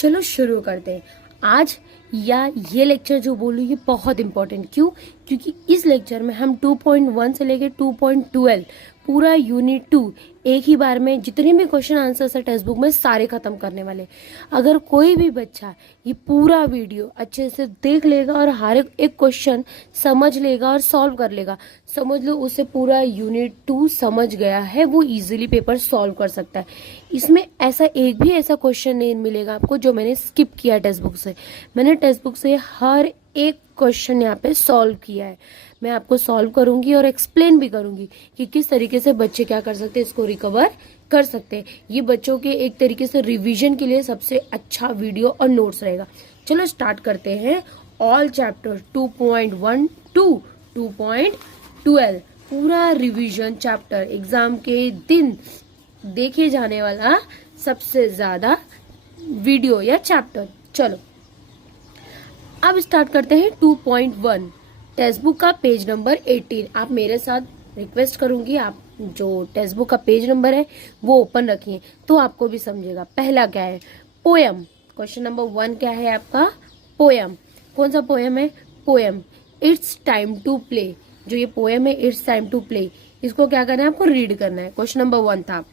चलो शुरू करते हैं आज या ये लेक्चर जो बोलूँ ये बहुत इंपॉर्टेंट। क्यों? क्योंकि इस लेक्चर में हम 2.1 से लेकर 2.12 पूरा यूनिट 2 एक ही बार में जितने भी क्वेश्चन आंसर्स है टेक्स्ट बुक में सारे खत्म करने वाले। अगर कोई भी बच्चा ये पूरा वीडियो अच्छे से देख लेगा और हर एक क्वेश्चन समझ लेगा और सॉल्व कर लेगा, समझ लो उसे पूरा यूनिट 2 समझ गया है, वो इजीली पेपर सॉल्व कर सकता है। इसमें ऐसा एक भी ऐसा क्वेश्चन नहीं मिलेगा आपको जो मैंने स्किप किया टेक्स्ट बुक से। मैंने टेक्स्ट बुक से हर एक क्वेश्चन यहाँ पे सॉल्व किया है। मैं आपको सॉल्व करूंगी और एक्सप्लेन भी करूंगी कि किस तरीके से बच्चे क्या कर सकते हैं, इसको रिकवर कर सकते हैं। ये बच्चों के एक तरीके से रिवीजन के लिए सबसे अच्छा वीडियो और नोट्स रहेगा। चलो स्टार्ट करते हैं। ऑल चैप्टर 2.1 टू 2.12 पूरा रिवीजन चैप्टर, एग्जाम के दिन देखे जाने वाला सबसे ज्यादा वीडियो या चैप्टर। चलो अब स्टार्ट करते हैं 2.1 टेक्स्ट बुक का पेज नंबर 18। आप मेरे साथ रिक्वेस्ट करूंगी, आप जो टेक्स्ट बुक का पेज नंबर है वो ओपन रखिए तो आपको भी समझेगा। पहला क्या है? पोयम। क्वेश्चन नंबर 1 क्या है आपका? पोयम। कौन सा पोयम है? Poem it's time to play. जो ये पोयम है इट्स टाइम टू प्ले, इसको क्या करना है आपको? रीड करना है। क्वेश्चन नंबर 1 था।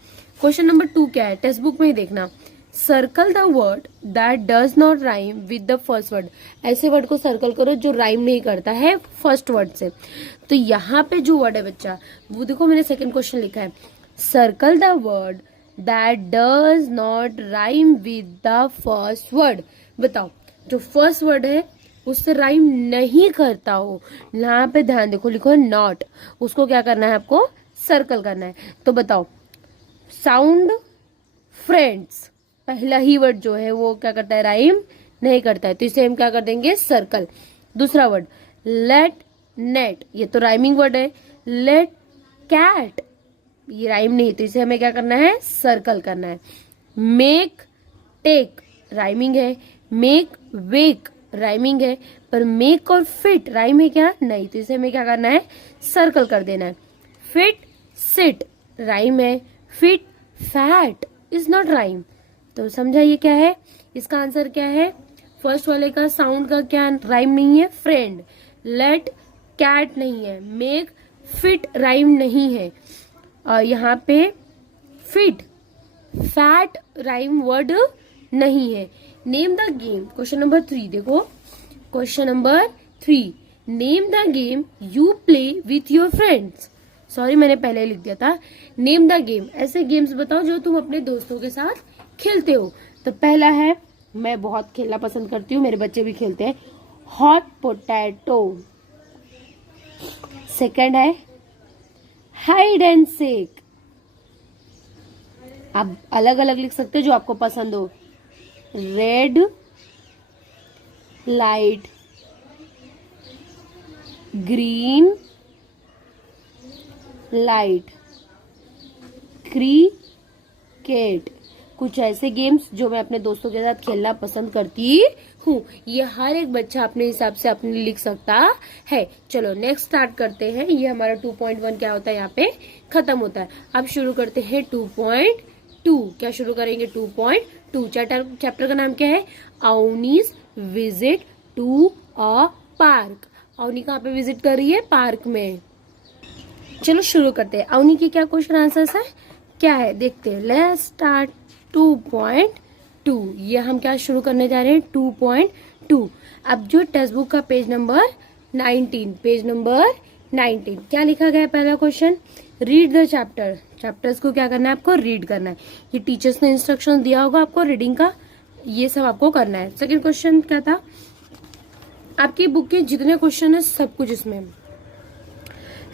क्वेश्चन नंबर 2 क्या है? टेक्स्ट बुक में ही देखना। Circle the word that does not rhyme with the first word. ऐसे वर्ड को सर्कल करो जो राइम नहीं करता है फर्स्ट वर्ड से। तो यहाँ पे जो वर्ड है बच्चा वो देखो, मैंने सेकंड क्वेश्चन लिखा है circle the word that does not rhyme with the first word. बताओ जो फर्स्ट वर्ड है उससे राइम नहीं करता हो, यहाँ पे ध्यान देखो, लिखो नॉट, उसको क्या करना है आपको? सर्कल करना है। तो बताओ साउंड फ्रेंड्स, पहला ही वर्ड जो है वो क्या करता है? राइम नहीं करता है, तो इसे हम क्या कर देंगे? सर्कल। दूसरा वर्ड लेट नेट, ये तो राइमिंग वर्ड है। लेट कैट, ये राइम नहीं, तो इसे हमें क्या करना है? सर्कल करना है। मेक टेक राइमिंग है। मेक वेक राइमिंग है, पर मेक और फिट राइम है क्या? नहीं, तो इसे हमें क्या करना है? सर्कल कर देना है। फिट सिट राइम है। Fit fat is not rhyme, तो समझा ये क्या है? इसका आंसर क्या है? फर्स्ट वाले का साउंड का क्या राइम नहीं है? फ्रेंड। लेट कैट नहीं है। मेक फिट राइम नहीं है। और यहाँ पे फिट फैट राइम वर्ड नहीं है। Name the game. Question number 3 देखो, question number 3 name the game you play with your friends. Sorry मैंने पहले लिख दिया था। नेम द गेम, ऐसे गेम्स बताओ जो तुम अपने दोस्तों के साथ खेलते हो। तो पहला है, मैं बहुत खेलना पसंद करती हूँ, मेरे बच्चे भी खेलते हैं, हॉट पोटैटो। सेकंड है हाइड एंड सीक। आप अलग अलग लिख सकते हो जो आपको पसंद हो। Red light, green light, cricket. कुछ ऐसे गेम्स जो मैं अपने दोस्तों के साथ खेलना पसंद करती हूँ। ये हर एक बच्चा अपने हिसाब से अपने लिख सकता है। चलो नेक्स्ट स्टार्ट करते हैं। ये हमारा 2.1 क्या होता है यहाँ पे खत्म होता है। अब शुरू करते हैं 2.2। क्या शुरू करेंगे? 2.2 चैप्टर का नाम क्या है? Avni's visit to a park. Avni कहाँ पे विजिट कर रही है? पार्क में। चलो शुरू करते हैं। अवनी की क्या क्वेश्चन आंसर्स है, क्या है देखते हैं। Let's start 2.2। ये हम क्या शुरू करने जा रहे हैं? 2.2। अब जो टेक्स्ट बुक का पेज नंबर 19, पेज नंबर 19 क्या लिखा गया है? पहला question read the chapter. Chapters को क्या करना है आपको? रीड करना है। ये टीचर्स ने इंस्ट्रक्शन दिया होगा आपको रीडिंग का, ये सब आपको करना है। सेकेंड क्वेश्चन क्या था? आपकी बुक के जितने क्वेश्चन है सब कुछ इसमें।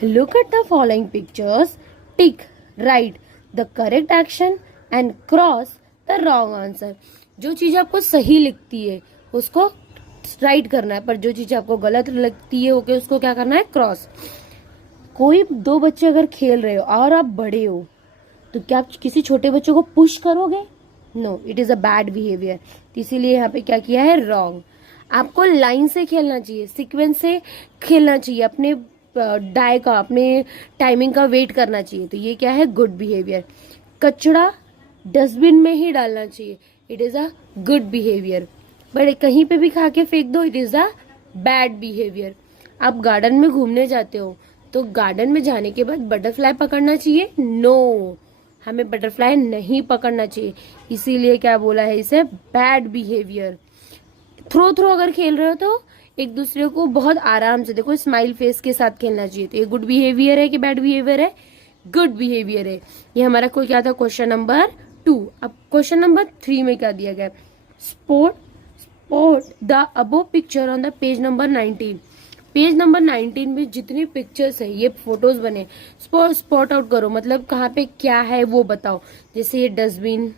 Look at the following pictures, tick, right the correct action and cross the wrong answer. जो चीज आपको सही लिखती है उसको राइट करना है, पर जो चीज आपको गलत लगती है ओके उसको क्या करना है? क्रॉस। कोई दो बच्चे अगर खेल रहे हो और आप बड़े हो तो क्या आप किसी छोटे बच्चे को पुश करोगे? No, it is a bad behaviour. इसीलिए यहाँ पे क्या किया है? रॉन्ग। आपको लाइन से खेलना चाहिए, सीक्वेंस से खेलना चाहिए, अपने डाई का, अपने टाइमिंग का वेट करना चाहिए। तो ये क्या है? Good behaviour. कचरा डस्टबिन में ही डालना चाहिए, it is a good behaviour, but कहीं पे भी खा के फेंक दो, it is a bad behaviour. आप गार्डन में घूमने जाते हो तो गार्डन में जाने के बाद बटरफ्लाई पकड़ना चाहिए? नो, हमें बटरफ्लाई नहीं पकड़ना चाहिए, इसीलिए क्या बोला है इसे, बैड बिहेवियर। थ्रो थ्रो अगर खेल रहे हो तो एक दूसरे को बहुत आराम से, देखो स्माइल फेस के साथ खेलना चाहिए। तो ये गुड बिहेवियर है कि बैड बिहेवियर है? गुड बिहेवियर है। ये हमारा कोई क्या था, क्वेश्चन नंबर 2। अब क्वेश्चन नंबर 3 में क्या दिया गया, sport the above picture on the page number 19। Page number 19 में जितनी पिक्चर्स है, ये फोटोज बने, स्पॉट आउट करो, मतलब कहाँ पे क्या है वो बताओ। जैसे ये डस्टबिन,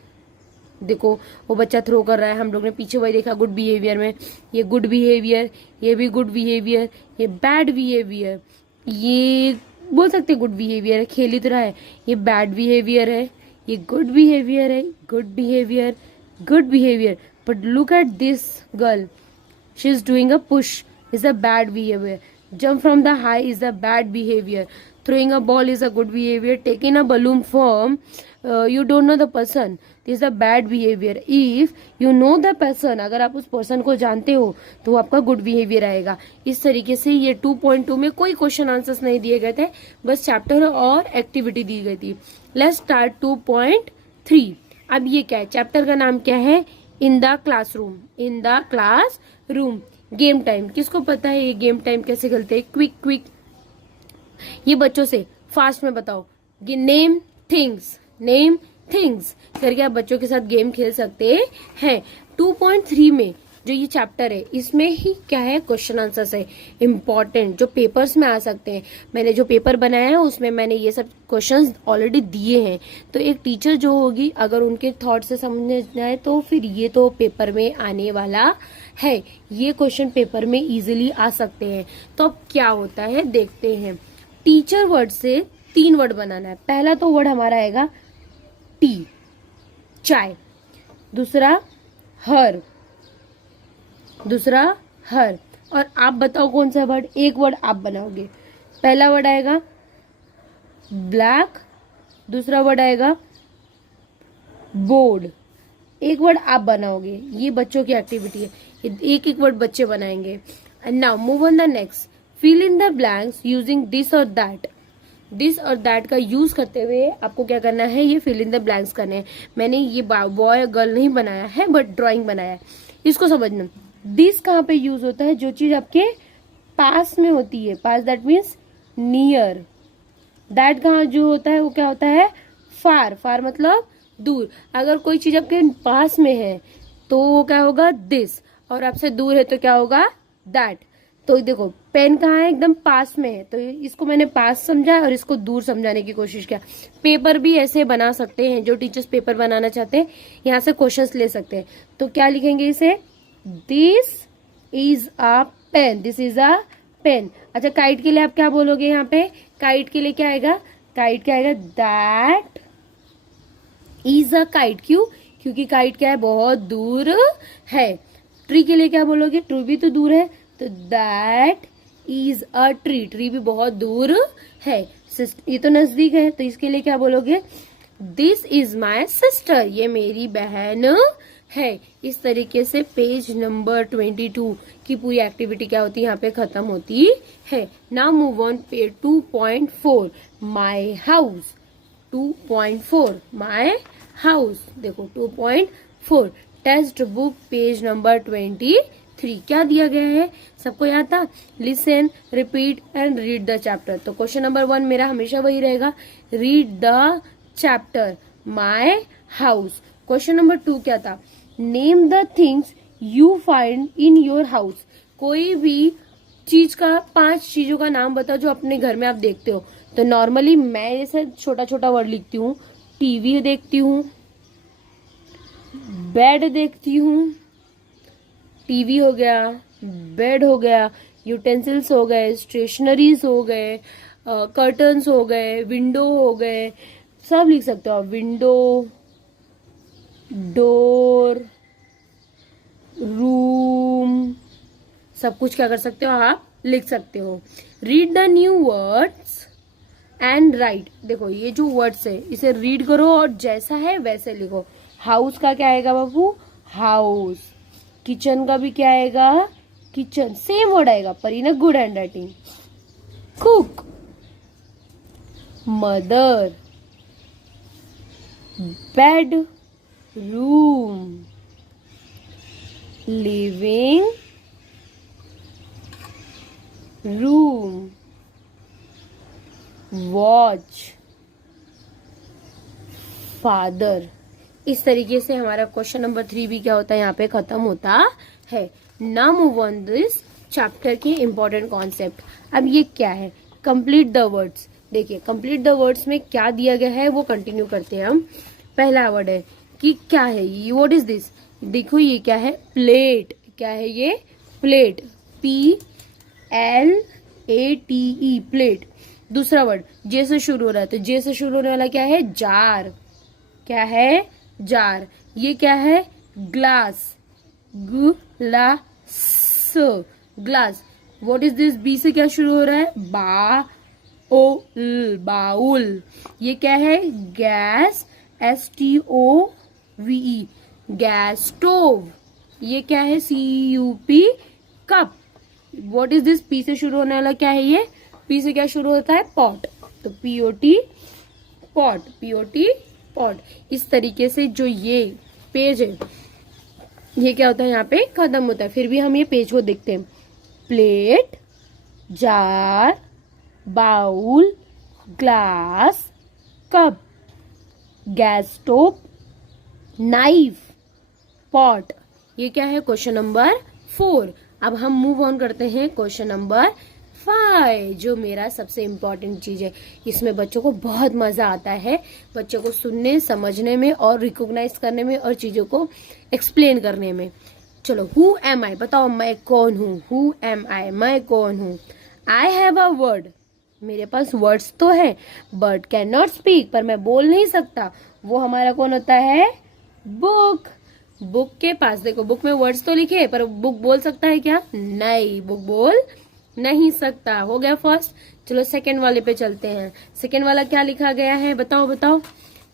देखो वो बच्चा थ्रो कर रहा है, हम लोग ने पीछे वही देखा गुड बिहेवियर में। ये गुड बिहेवियर, ये भी गुड बिहेवियर, ये बैड बिहेवियर, ये बोल सकते गुड बिहेवियर है, खेल ही तो रहा है। ये बैड बिहेवियर है, ये गुड बिहेवियर है, good behaviour, good behaviour. But look at this girl, she is doing a push, is a bad behavior. Jump from the high is a bad behavior. Throwing a ball is a good behavior. Taking a balloon from you don't know the person, this is a bad behavior. If you know the person, अगर आप उस person को जानते हो तो वो आपका good behaviour आएगा। इस तरीके से ये 2.2 में कोई क्वेश्चन आंसर्स नहीं दिए गए थे, बस चैप्टर और एक्टिविटी दी गई थी। Let's start 2.3। अब ये क्या है, चैप्टर का नाम क्या है, in the classroom. In the class room. Game time, किसको पता है ये गेम टाइम कैसे खेलते हैं? क्विक, ये बच्चों से फास्ट में बताओ। नेम थिंग्स करके आप बच्चों के साथ गेम खेल सकते हैं। 2.3 में जो ये चैप्टर है, इसमें ही क्या है, क्वेश्चन आंसर्स है इम्पॉर्टेंट, जो पेपर्स में आ सकते हैं। मैंने जो पेपर बनाया है उसमें मैंने ये सब क्वेश्चंस ऑलरेडी दिए हैं। तो एक टीचर जो होगी, अगर उनके थॉट से समझने जाए तो फिर ये तो पेपर में आने वाला है, ये क्वेश्चन पेपर में इजीली आ सकते हैं। तो अब क्या होता है देखते हैं। टीचर वर्ड से 3 वर्ड बनाना है। पहला तो वर्ड हमारा आएगा टी, चाय। दूसरा हर, और आप बताओ कौन सा वर्ड, एक वर्ड आप बनाओगे। पहला वर्ड आएगा ब्लैक, दूसरा वर्ड आएगा बोर्ड, एक वर्ड आप बनाओगे। ये बच्चों की एक्टिविटी है, एक एक वर्ड बच्चे बनाएंगे। And now move on the next, fill in the blanks using this और दैट। दिस और दैट का यूज करते हुए आपको क्या करना है, ये फिल इन द ब्लैंक्स करने हैं। मैंने ये बॉय गर्ल नहीं बनाया है, बट ड्राइंग बनाया है, इसको समझना। दिस कहाँ पे यूज होता है, जो चीज आपके पास में होती है, पास दैट मीन्स नियर। दैट कहाँ जो होता है वो क्या होता है, फार मतलब दूर। अगर कोई चीज आपके पास में है तो वो क्या होगा, दिस, और आपसे दूर है तो क्या होगा, दैट। तो देखो पेन कहाँ है, एकदम पास में है, तो इसको मैंने पास समझा और इसको दूर समझाने की कोशिश किया। पेपर भी ऐसे बना सकते हैं, जो टीचर्स पेपर बनाना चाहते हैं यहाँ से क्वेश्चंस ले सकते हैं। तो क्या लिखेंगे इसे, this is a pen, this is a pen. अच्छा, काइट के लिए आप क्या बोलोगे, यहाँ पे काइट के लिए क्या आएगा, काइट क्या आएगा, दैट इज अ काइट। क्यों, क्योंकि काइट क्या है, बहुत दूर है। ट्री के लिए क्या बोलोगे, ट्री भी तो दूर है, तो that is a tree, tree भी बहुत दूर है। ये तो नजदीक है, तो इसके लिए क्या बोलोगे, दिस इज माई सिस्टर, ये मेरी बहन है। इस तरीके से पेज नंबर 22 की पूरी एक्टिविटी क्या होती है, यहाँ पे खत्म होती है। Now move on page 2.4, my house. 2.4 my house, देखो 2.4 टेक्स्ट बुक पेज नंबर 23। क्या दिया गया है, सबको याद था, listen, repeat and read the chapter. तो क्वेश्चन नंबर 1 मेरा हमेशा वही रहेगा, read the chapter my house. Question number 2 क्या था, name the things you find in your house. कोई भी चीज का 5 चीजों का नाम बताओ जो अपने घर में आप देखते हो। तो नॉर्मली मैं ऐसे छोटा छोटा वर्ड लिखती हूँ, टीवी देखती हूँ, बेड देखती हूँ, टीवी हो गया, बेड हो गया, यूटेंसिल्स हो गए, स्टेशनरीज हो गए, कर्टन्स हो गए, विंडो हो गए, सब लिख सकते हो आप। विंडो, डोर, रूम, सब कुछ क्या कर सकते हो आप, लिख सकते हो। Read the new words and right. देखो ये जो वर्ड्स है इसे रीड करो और जैसा है वैसे लिखो। हाउस का क्या आएगा बाबू, हाउस। किचन का भी क्या आएगा, किचन, सेम वर्ड आएगा पर in a good handwriting. Cook, mother, bedroom, living room, watch, father. इस तरीके से हमारा क्वेश्चन नंबर 3 भी क्या होता है, यहाँ पे खत्म होता है। Now move on this chapter के इंपॉर्टेंट कॉन्सेप्ट। अब ये क्या है, कंप्लीट द वर्ड्स। देखिए कंप्लीट द वर्ड्स में क्या दिया गया है वो कंटिन्यू करते हैं हम। पहला वर्ड है कि क्या है ये, व्हाट इज दिस। देखो ये क्या है, प्लेट। क्या है ये, प्लेट, PLATE, प्लेट। दूसरा वर्ड जे से शुरू हो रहा है, तो जे से शुरू होने वाला क्या है, जार। क्या है, जार। ये क्या है, glass, glass, glass. What is this, B से क्या शुरू हो रहा है, बाउल, बाउल। ये क्या है, गैस, STOVE, गैस स्टोव। ये क्या है, CUP, cup. What is this, P से शुरू होने वाला क्या है, ये पी से क्या शुरू होता है, पॉट, तो POT, पॉट, POT, पॉट। इस तरीके से जो ये पेज है ये क्या होता है, यहाँ पे खत्म होता है। फिर भी हम ये पेज को देखते हैं, plate, jar, bowl, glass, cup, gas stove, knife, pot. ये क्या है, क्वेश्चन नंबर 4। अब हम मूव ऑन करते हैं क्वेश्चन नंबर 5, जो मेरा सबसे इम्पोर्टेंट चीज है। इसमें बच्चों को बहुत मजा आता है, बच्चों को सुनने समझने में और रिकॉग्नाइज करने में और चीजों को एक्सप्लेन करने में। चलो, हु एम आई, बताओ मैं कौन हूँ, हु एम आई, मैं कौन हूँ। आई हैव अ वर्ड, मेरे पास वर्ड्स तो है, बट कैन नॉट स्पीक, पर मैं बोल नहीं सकता। वो हमारा कौन होता है, बुक। बुक के पास देखो, बुक में वर्ड्स तो लिखे हैं, पर बुक बोल सकता है क्या, नहीं, बुक बोल नहीं सकता। हो गया फर्स्ट। चलो सेकंड वाले पे चलते हैं। सेकंड वाला क्या लिखा गया है, बताओ बताओ।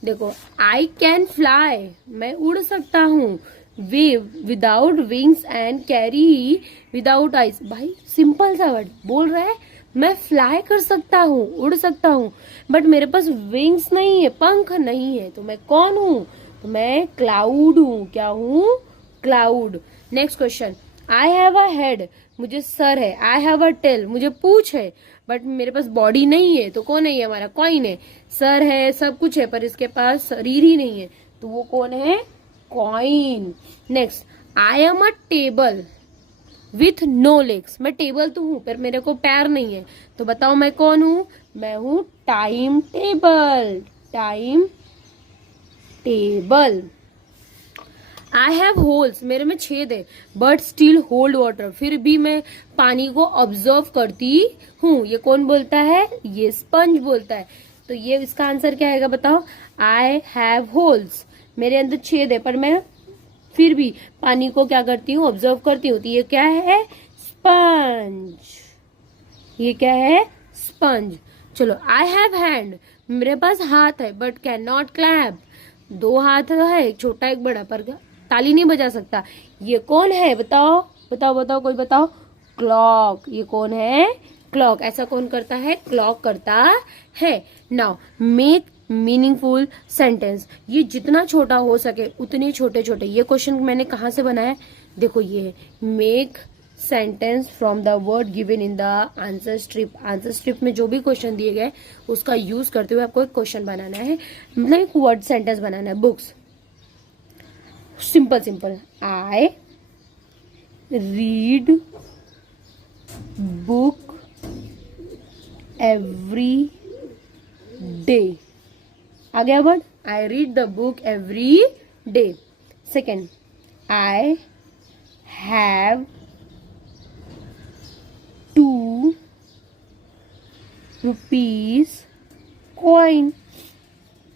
देखो, आई कैन फ्लाई, मैं उड़ सकता हूँ। Wave without wings and carry without eyes. भाई सिंपल सा वर्ड बोल रहा है, मैं फ्लाई कर सकता हूँ, उड़ सकता हूँ, बट मेरे पास विंग्स नहीं है, पंख नहीं है, तो मैं कौन हूँ, तो मैं क्लाउड हूँ। क्या हूँ, cloud. Next question, I have a head, मुझे सर है। आई हैव अ टेल, मुझे पूछ है, बट मेरे पास बॉडी नहीं है, तो कौन है ये, हमारा कॉइन है। सर है, सब कुछ है, पर इसके पास शरीर ही नहीं है, तो वो कौन है, coin. Next, I am a table with no legs, मैं टेबल तो हूं पर मेरे को पैर नहीं है, तो बताओ मैं कौन हूं, मैं हूं time table, time table. I have holes, मेरे में छेद है, बट स्टिल होल्ड वाटर, फिर भी मैं पानी को ऑब्जर्व करती हूँ। ये कौन बोलता है, ये स्पंज बोलता है। तो ये इसका आंसर क्या आएगा, बताओ। आई हैव होल्स, मेरे अंदर छेद है, पर मैं फिर भी पानी को क्या करती हूँ, ऑब्जर्व करती हूँ। तो ये क्या है, स्पंज। ये क्या है, स्पंज। चलो, आई हैव हैंड, मेरे पास हाथ है, बट कैन नॉट क्लैप, दो हाथ है, एक छोटा एक बड़ा, पर ताली नहीं बजा सकता। ये कौन है, बताओ बताओ बताओ, कोई बताओ। क्लॉक, ये कौन है, क्लॉक। ऐसा कौन करता है, क्लॉक करता है। नाउ मेक मीनिंगफुल सेंटेंस, ये जितना छोटा हो सके उतने छोटे छोटे। ये क्वेश्चन मैंने कहाँ से बनाया, देखो ये है, make sentence from the word given in the answer strip. Answer strip में जो भी क्वेश्चन दिए गए उसका यूज करते हुए आपको एक क्वेश्चन बनाना है, मतलब एक वर्ड सेंटेंस बनाना है। Books, simple simple, I read book every day. आ गया word, I read the book every day. Second, I have 2 rupees coin.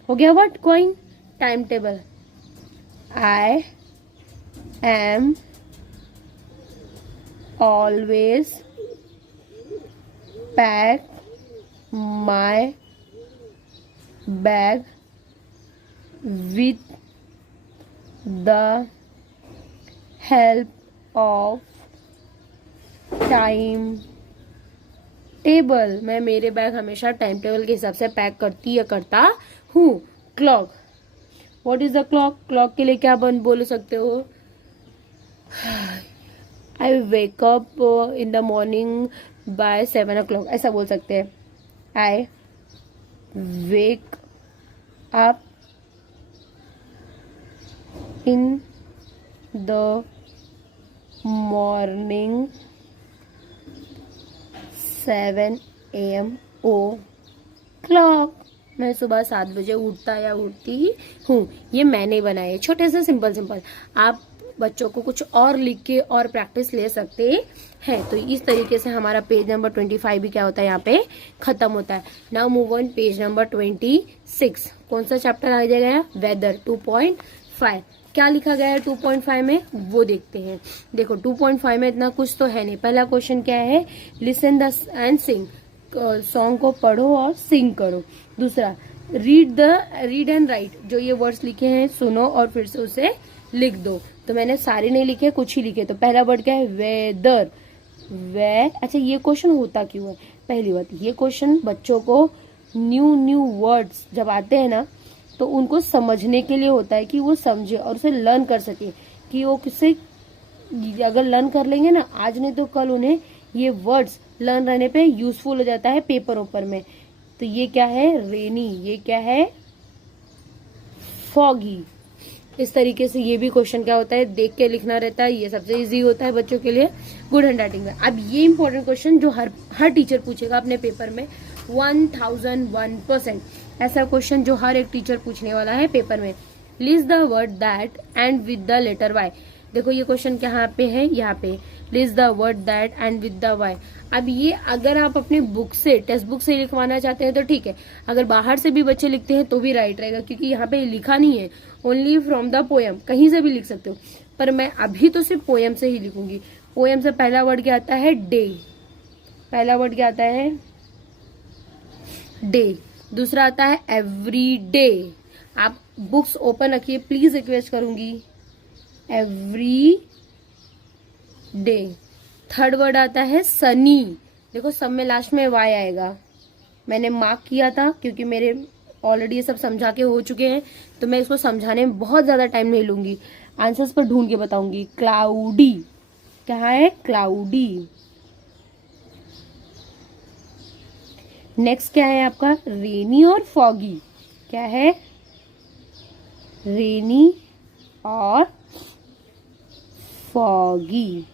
हो गया word, coin. Time table, I am always pack my bag with the help of time table. मैं मेरे bag हमेशा time table के हिसाब से pack करती या करता हूँ। Clock, what is the clock? Clock के लिए क्या बोल सकते हो? I wake up in the morning by 7 o'clock, ऐसा बोल सकते हैं। I wake up in the morning 7 AM o'clock. मैं सुबह 7 बजे उठता या उठती हूँ। ये मैंने बनाए छोटे से सिंपल। आप बच्चों को कुछ और लिख के और प्रैक्टिस ले सकते हैं। तो इस तरीके से हमारा पेज नंबर 25 भी क्या होता है यहाँ पे खत्म होता है। Now move on page number 26। कौन सा चैप्टर आ जाएगा? वेदर 2.5। क्या लिखा गया है 2.5 में वो देखते हैं। देखो 2.5 में इतना कुछ तो है नहीं। पहला क्वेश्चन क्या है? Listen the end Singh, song को पढ़ो और सिंग करो। दूसरा रीड एंड राइट, जो ये वर्ड्स लिखे हैं सुनो और फिर से उसे लिख दो। तो मैंने सारे नहीं लिखे, कुछ ही लिखे। तो पहला वर्ड क्या है? वेदर। अच्छा ये क्वेश्चन होता क्यों है? पहली बात, ये क्वेश्चन बच्चों को न्यू वर्ड्स जब आते हैं ना तो उनको समझने के लिए होता है कि वो समझे और उसे लर्न कर सके, कि वो किससे अगर लर्न कर लेंगे ना आज नहीं तो कल उन्हें ये वर्ड्स लर्न रहने पे यूजफुल हो जाता है पेपर ऊपर में। तो ये क्या है? रेनी। ये क्या है? फॉगी। इस तरीके से ये भी क्वेश्चन क्या होता है? देख के लिखना रहता है। ये सबसे इजी होता है बच्चों के लिए गुड हैंडराइटिंग में। अब ये इंपॉर्टेंट क्वेश्चन जो हर टीचर पूछेगा अपने पेपर में 1001%। ऐसा क्वेश्चन जो हर एक टीचर पूछने वाला है पेपर में। List the word that end with the letter Y. देखो ये क्वेश्चन कहाँ पे है? यहाँ पे। List the word that end with the Y. अब ये अगर आप अपनी बुक से, टेक्स्ट बुक से लिखवाना चाहते हैं तो ठीक है। अगर बाहर से भी बच्चे लिखते हैं तो भी राइट रहेगा, क्योंकि यहाँ पे लिखा नहीं है। ओनली फ्रॉम द पोएम, कहीं से भी लिख सकते हो। पर मैं अभी तो सिर्फ पोएम से ही लिखूंगी। पोएम से पहला वर्ड क्या आता है? डे। पहला वर्ड क्या आता है? डे। दूसरा आता है एवरी डे। आप बुक्स ओपन रखिए प्लीज, रिक्वेस्ट करूंगी। Every day. थर्ड वर्ड आता है सनी। देखो सब में लास्ट में वाई आएगा। मैंने मार्क किया था क्योंकि मेरे ऑलरेडी ये सब समझा के हो चुके हैं, तो मैं इसको समझाने में बहुत ज्यादा टाइम नहीं लूंगी। आंसर्स पर ढूंढ के बताऊंगी। क्लाउडी। क्या है? क्लाउडी। नेक्स्ट क्या है आपका? रेनी और फॉगी। क्या है? रेनी और फॉगी।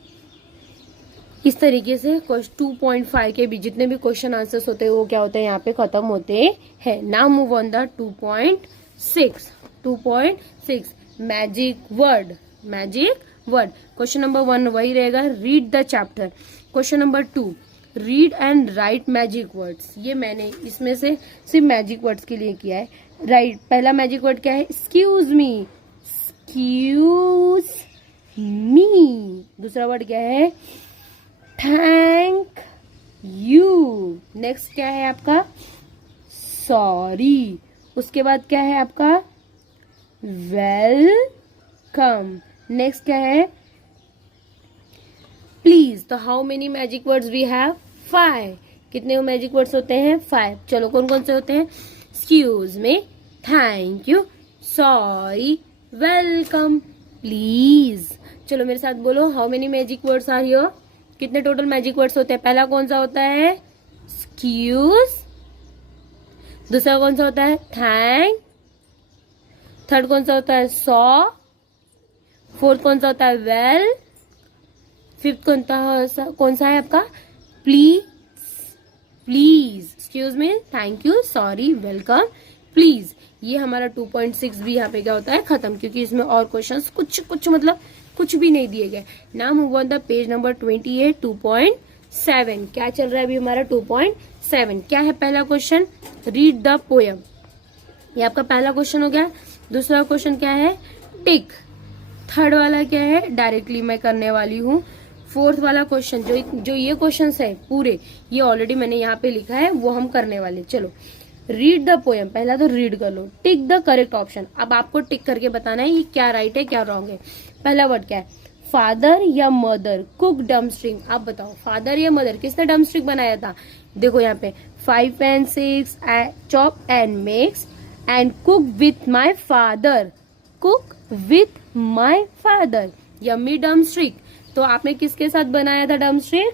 इस तरीके से 2.5 के भी जितने भी क्वेश्चन आंसर्स होते हैं वो क्या होते हैं यहाँ पे खत्म होते हैं। Now move on the 2.6। 2.6 magic word. Magic word. Question number 1 वही रहेगा, read the chapter. Question number 2 read and right magic words. ये मैंने इसमें से सिर्फ मैजिक वर्ड्स के लिए किया है। राइट। पहला मैजिक वर्ड क्या है? Excuse me. Excuse me. दूसरा वर्ड क्या है? Thank you. नेक्स्ट क्या है आपका? सॉरी। उसके बाद क्या है आपका? वेलकम। नेक्स्ट क्या है? प्लीज। तो how many magic words we have? 5। कितने मैजिक वर्ड्स होते हैं? 5। चलो कौन कौन से होते हैं? Excuse me, thank you, sorry, welcome, please. चलो मेरे साथ बोलो, how many magic words are here? कितने टोटल मैजिक वर्ड्स होते हैं? पहला कौन सा होता है? एक्सक्यूज। दूसरा कौन सा होता है? थैंक। थर्ड कौन सा होता है? सॉ। फोर्थ कौन सा होता है? वेल। फिफ्थ कौन सा है आपका? Please. Please. Excuse me, thank you, sorry, welcome, please. ये हमारा 2.6 भी यहाँ पे क्या होता है? खत्म, क्योंकि इसमें और क्वेश्चंस कुछ मतलब कुछ भी नहीं दिए गए। Now move on the page number 28। 2.7 क्या चल रहा है अभी हमारा? 2.7 क्या है? पहला क्वेश्चन रीड द पोएम। ये आपका पहला क्वेश्चन हो गया। दूसरा क्वेश्चन क्या है? टिक। थर्ड वाला क्या है? डायरेक्टली मैं करने वाली हूँ। फोर्थ वाला क्वेश्चन जो ये क्वेश्चंस है पूरे, ये ऑलरेडी मैंने यहाँ पे लिखा है, वो हम करने वाले। चलो रीड द पोएम। पहला तो रीड कर लो। Tick the correct option. अब आपको टिक करके बताना है ये क्या राइट है क्या रॉन्ग है। पहला वर्ड क्या है? फादर या मदर कुक डम्पस्ट्रिंग? आप बताओ, फादर या मदर, किसने डम्पस्ट्रिंग बनाया था? देखो यहाँ पे 5 and 6 chop and mix and cook with my father, cook with my father, yummy dumplings. तो आपने किसके साथ बनाया था डम्पस्ट्रिंग?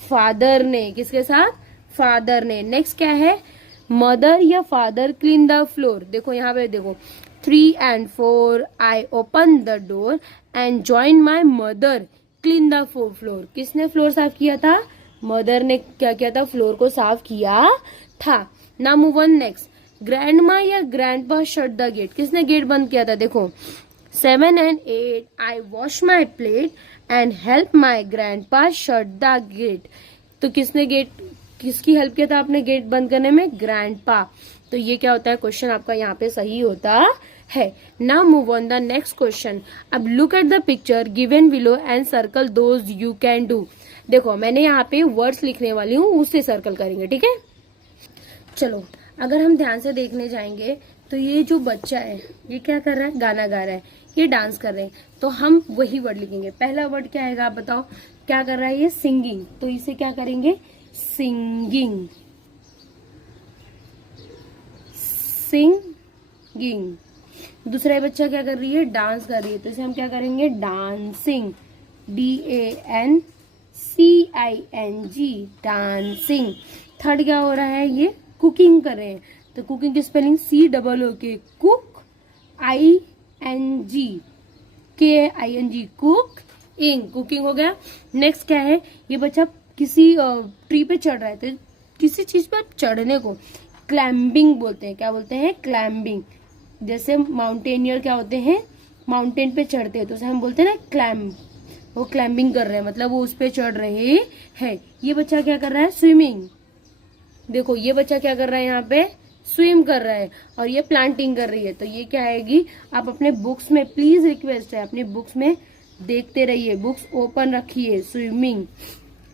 फादर ने। किसके साथ? फादर ने। नेक्स्ट क्या है? मदर या फादर क्लीन द फ्लोर? देखो यहाँ पे देखो 3 and 4 I open the door and join my mother clean the floor. किसने फ्लोर साफ किया था? मदर ने क्या किया था? फ्लोर को साफ किया था। ना मूव ऑन नेक्स्ट। ग्रैंडमा या ग्रैंडपा शट द गेट? किसने गेट बंद किया था? देखो 7 and 8 I wash my plate and help my grandpa shut the gate. तो किसने गेट, किसकी हेल्प किया था आपने गेट बंद करने में? ग्रैंडपा। तो ये क्या होता है? क्वेश्चन आपका यहाँ पे सही होता है। Now move on the next question. अब look at the picture given below and circle those you can do. देखो मैंने यहाँ पे वर्ड्स लिखने वाली हूँ, उससे सर्कल करेंगे, ठीक है? चलो अगर हम ध्यान से देखने जाएंगे तो ये जो बच्चा है ये क्या कर रहा है? गाना गा रहा है, ये डांस कर रहे हैं। तो हम वही वर्ड लिखेंगे। पहला वर्ड क्या आएगा? आप बताओ क्या कर रहा है? ये सिंगिंग। तो इसे क्या करेंगे? Singing, singing. दूसरा बच्चा क्या कर रही है? डांस कर रही है। तो इसे हम क्या करेंगे? Dancing, DANCING, dancing. थर्ड क्या हो रहा है? ये कुकिंग कर रहे हैं। तो कुकिंग की spelling COOK, cook, ING, KING, cook इंग, कुकिंग हो गया। नेक्स्ट क्या है? ये बच्चा किसी ट्री पे चढ़ रहा है। तो किसी चीज पे चढ़ने को क्लाइंबिंग बोलते हैं। क्या बोलते हैं? क्लाइंबिंग। जैसे माउंटेनियर क्या होते हैं? माउंटेन पे चढ़ते हैं, तो उसे हम बोलते हैं ना क्लाइंब। वो क्लाइंबिंग कर रहे हैं, मतलब वो उस पे चढ़ रहे हैं। ये बच्चा क्या कर रहा है? स्विमिंग। देखो ये बच्चा क्या कर रहा है? यहाँ पे स्विम कर रहा है। और ये प्लांटिंग कर रही है। तो ये क्या आएगी? आप अपने बुक्स में, प्लीज रिक्वेस्ट है, अपनी बुक्स में देखते रहिए, बुक्स ओपन रखिए। स्विमिंग।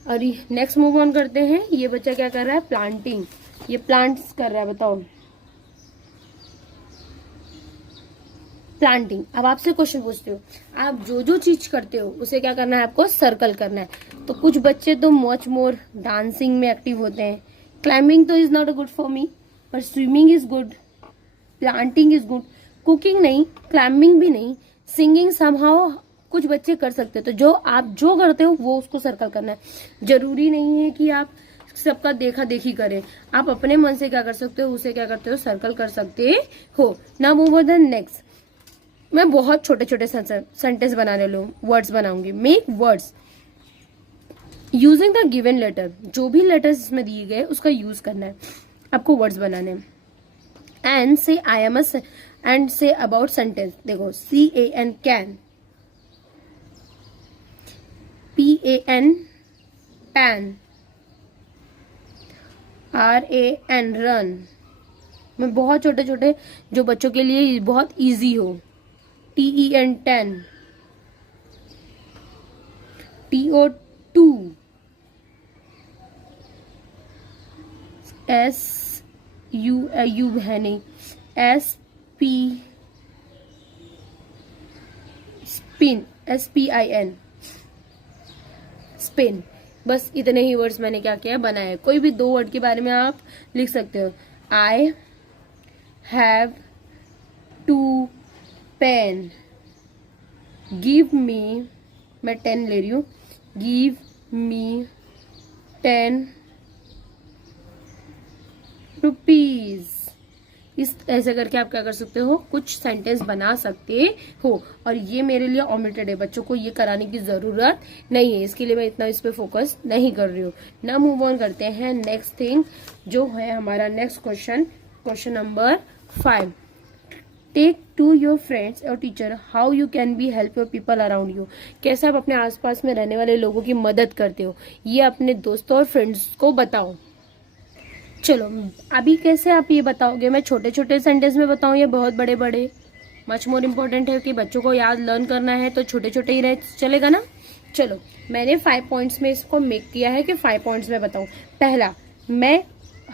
और नेक्स्ट मूव ऑन करते हैं। ये बच्चा क्या कर रहा है? प्लांटिंग। ये प्लांट्स कर रहा है। बताओ, प्लांटिंग। अब आपसे क्वेश्चन पूछते हो, आप जो जो चीज करते हो उसे क्या करना है? आपको सर्कल करना है। तो कुछ बच्चे तो मच मोर डांसिंग में एक्टिव होते हैं। क्लाइंबिंग तो is not good for me, पर swimming is good, planting is good. Cooking नहीं, क्लाइंबिंग भी नहीं, सिंगिंग समहाउ कुछ बच्चे कर सकते हैं। तो जो आप जो करते हो वो उसको सर्कल करना है। जरूरी नहीं है कि आप सबका देखा देखी करें। आप अपने मन से क्या कर सकते हो उसे क्या करते हो? सर्कल कर सकते हो। Now move on the next. मैं बहुत छोटे छोटे सेंटेंस बनाने लूँ, वर्ड्स बनाऊंगी। Make words using the given letter. जो भी लेटर्स इसमें दिए गए उसका यूज करना है, आपको वर्ड्स बनाने हैं। एंड से I am and say about sentence. देखो CAN can, PAN pan, RAN run. मैं बहुत छोटे छोटे जो बच्चों के लिए बहुत इजी हो। TEN 10, TO 2, SU है नहीं, SP स्पिन, SPIN स्पिन। बस इतने ही वर्ड्स मैंने क्या किया? बनाए। कोई भी 2 वर्ड के बारे में आप लिख सकते हो। I have 2 pen, give me, मैं 10 ले रही हूँ, गिव मी 10 रुपीज। इस ऐसे करके आप क्या कर सकते हो? कुछ सेंटेंस बना सकते हो। और ये मेरे लिए ओमिटेड है, बच्चों को ये कराने की जरूरत नहीं है, इसके लिए मैं इतना इस पे फोकस नहीं कर रही हूँ। ना मूव ऑन करते हैं नेक्स्ट थिंग जो है हमारा next question, question number 5। Take to your friends और teacher how you can be help your people around you. कैसे आप अपने आसपास में रहने वाले लोगों की मदद करते हो, ये अपने दोस्तों और फ्रेंड्स को बताओ। चलो अभी कैसे आप ये बताओगे? मैं छोटे छोटे सेंटेंस में बताऊं या बहुत बड़े बड़े? मच मोर इम्पोर्टेंट है कि बच्चों को याद लर्न करना है, तो छोटे छोटे ही रहे चलेगा ना। चलो मैंने 5 पॉइंट्स में इसको मेक किया है कि 5 पॉइंट्स में बताऊं। पहला, मैं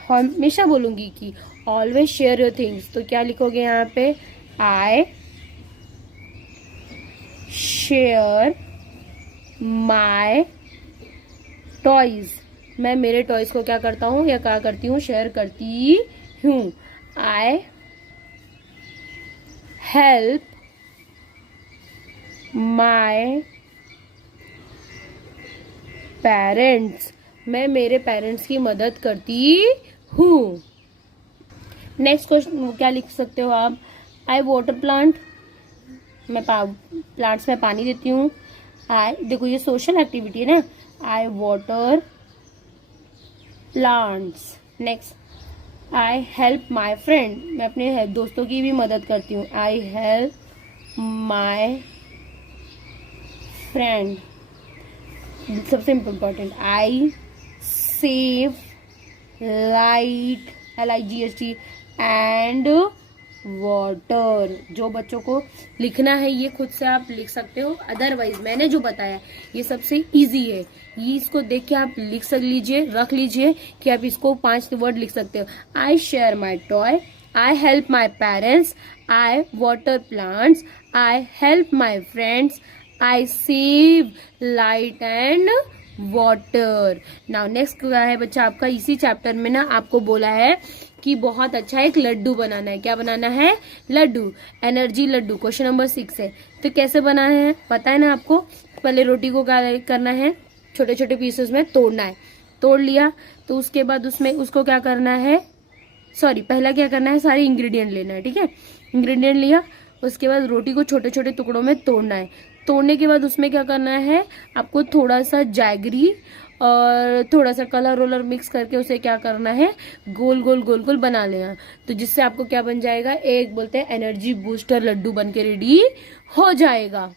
हमेशा बोलूंगी कि ऑलवेज शेयर योर थिंग्स। तो क्या लिखोगे यहाँ पे? आई शेयर माई टॉयज, मैं मेरे टॉयज को क्या करता हूँ या क्या करती हूँ, शेयर करती हूँ। आई हेल्प माई पेरेंट्स, मैं मेरे पेरेंट्स की मदद करती हूँ। नेक्स्ट क्वेश्चन क्या लिख सकते हो आप, आई वाटर प्लांट, मैं प्लांट्स में पानी देती हूँ। आई, देखो ये सोशल एक्टिविटी है ना, I water plants. Next, I help my friend, मैं अपने दोस्तों की भी मदद करती हूँ। I help my friend. सबसे important, I save light, LIGHT and water. जो बच्चों को लिखना है ये खुद से आप लिख सकते हो, अदरवाइज मैंने जो बताया ये सबसे इजी है, ये इसको देख के आप लिख सक लीजिए, रख लीजिए कि आप इसको 5 वर्ड लिख सकते हो। I share my toy, I help my parents, I water plants, I help my friends, I save light and water. Now next क्या है बच्चा आपका, इसी चैप्टर में ना आपको बोला है कि बहुत अच्छा एक लड्डू बनाना है। क्या बनाना है, laddu, energy laddu. Question number 6 है, तो कैसे बनाना है पता है ना आपको। पहले रोटी को क्या करना है, छोटे छोटे पीसेस में तोड़ना है। तोड़ लिया तो उसके बाद उसमें उसको क्या करना है, सॉरी पहला क्या करना है, सारे इंग्रेडिएंट लेना है, ठीक है। इंग्रेडिएंट लिया, उसके बाद रोटी को छोटे छोटे टुकड़ों में तोड़ना है। तोड़ने के बाद उसमें क्या करना है, आपको थोड़ा सा जैगरी और थोड़ा सा कलर रोलर मिक्स करके उसे क्या करना है, गोल गोल गोल गोल बना लेना। तो जिससे आपको क्या बन जाएगा, एक बोलते हैं एनर्जी बूस्टर लड्डू बन के रेडी हो जाएगा।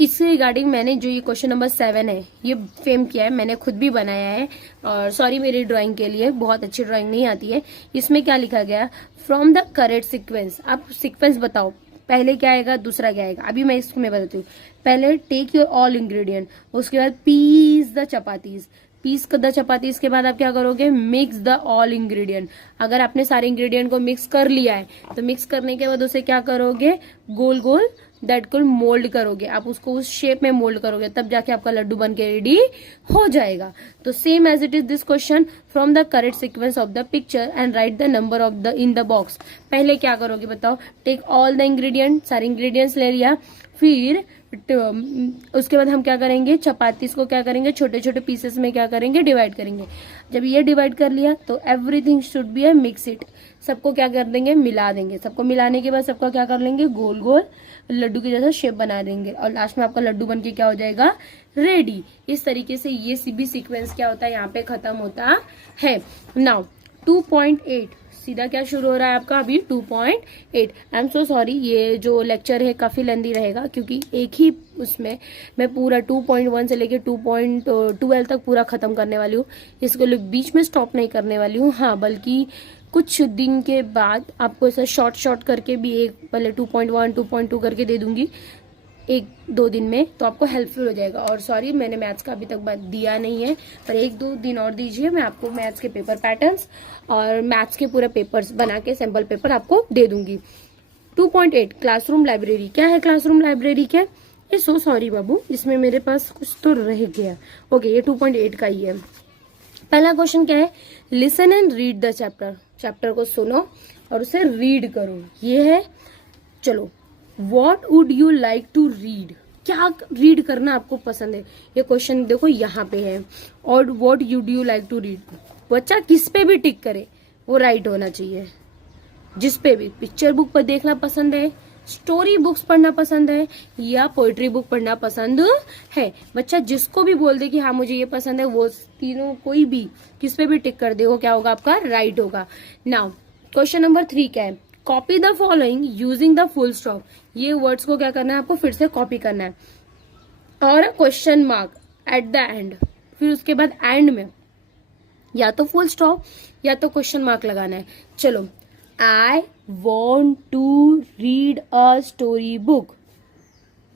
इससे रिगार्डिंग मैंने जो ये क्वेश्चन नंबर 7 है ये फेम किया है, मैंने खुद भी बनाया है। और सॉरी मेरी ड्राइंग के लिए, बहुत अच्छी ड्राइंग नहीं आती है। इसमें क्या लिखा गया, फ्रॉम द करेक्ट सीक्वेंस। आप सीक्वेंस बताओ, पहले क्या आएगा दूसरा क्या आएगा। अभी मैं इसमें बताती हूँ। पहले टेक योर ऑल इंग्रेडिएंट, उसके बाद piece the chapatis, piece the chapatis के बाद आप क्या करोगे, मिक्स द ऑल इंग्रेडिएंट। अगर आपने सारे इंग्रेडिएंट को मिक्स कर लिया है तो मिक्स करने के बाद उसे क्या करोगे, गोल गोल दैट को मोल्ड करोगे, आप उसको उस शेप में मोल्ड करोगे, तब जाके आपका लड्डू बन के रेडी हो जाएगा। तो same as it is this question, from the correct sequence of the picture and write the number of the in the box. पहले क्या करोगे बताओ, टेक ऑल द इंग्रेडिएंट, सारे इंग्रेडिएंट्स ले लिया, फिर उसके बाद हम क्या करेंगे, चपाती को क्या करेंगे, छोटे छोटे पीसेस में क्या करेंगे, डिवाइड करेंगे। जब ये डिवाइड कर लिया तो everything should be a mix it, सबको क्या कर देंगे, मिला देंगे। सबको मिलाने के बाद सबका क्या कर लेंगे, गोल गोल लड्डू की जैसा शेप बना देंगे और लास्ट में आपका लड्डू बनके क्या हो जाएगा, रेडी। इस तरीके से ये भी सीक्वेंस क्या होता है यहाँ पे खत्म होता है। नाउ 2.8 सीधा क्या शुरू हो रहा है आपका अभी 2.8। आई एम सो सॉरी, ये जो लेक्चर है काफी लेंदी रहेगा क्योंकि एक ही उसमें मैं पूरा 2.1 से लेके 2.12 तक पूरा खत्म करने वाली हूँ। इसको बीच में स्टॉप नहीं करने वाली हूँ, हाँ बल्कि कुछ दिन के बाद आपको ऐसा शॉर्ट करके भी एक पहले 2.1 2.2 करके दे दूंगी 1-2 दिन में, तो आपको हेल्पफुल हो जाएगा। और सॉरी मैंने मैथ्स का अभी तक दिया नहीं है, पर 1-2 दिन और दीजिए, मैं आपको मैथ्स के पेपर पैटर्न्स और मैथ्स के पूरे पेपर्स बना के सैंपल पेपर आपको दे दूंगी। 2.8 क्लासरूम लाइब्रेरी। क्या है क्लासरूम लाइब्रेरी, क्या ये, सो सॉरी बाबू, इसमें मेरे पास कुछ तो रह गया। ओके, ये 2.8 का ही है। पहला क्वेश्चन क्या है, listen and read the chapter. Chapter को सुनो और उसे रीड करो, ये है। चलो, what would you like to read, क्या रीड करना आपको पसंद है, ये क्वेश्चन देखो यहाँ पे है। और what would you like to read, बच्चा किस पे भी टिक करे वो राइट होना चाहिए। जिस पे भी, पिक्चर बुक पर देखना पसंद है, स्टोरी बुक्स पढ़ना पसंद है, या पोएट्री बुक पढ़ना पसंद है। बच्चा जिसको भी बोल दे कि हाँ मुझे ये पसंद है, वो तीनों कोई भी किस पे भी टिक कर दे, वो क्या होगा आपका, राइट होगा। नाउ क्वेश्चन नंबर 3 क्या है, copy the following using the full stop. ये वर्ड्स को क्या करना है आपको, फिर से कॉपी करना है और question mark at the end. फिर उसके बाद एंड में या तो फुल स्टॉप या तो क्वेश्चन मार्क लगाना है। चलो, I want to read a story book.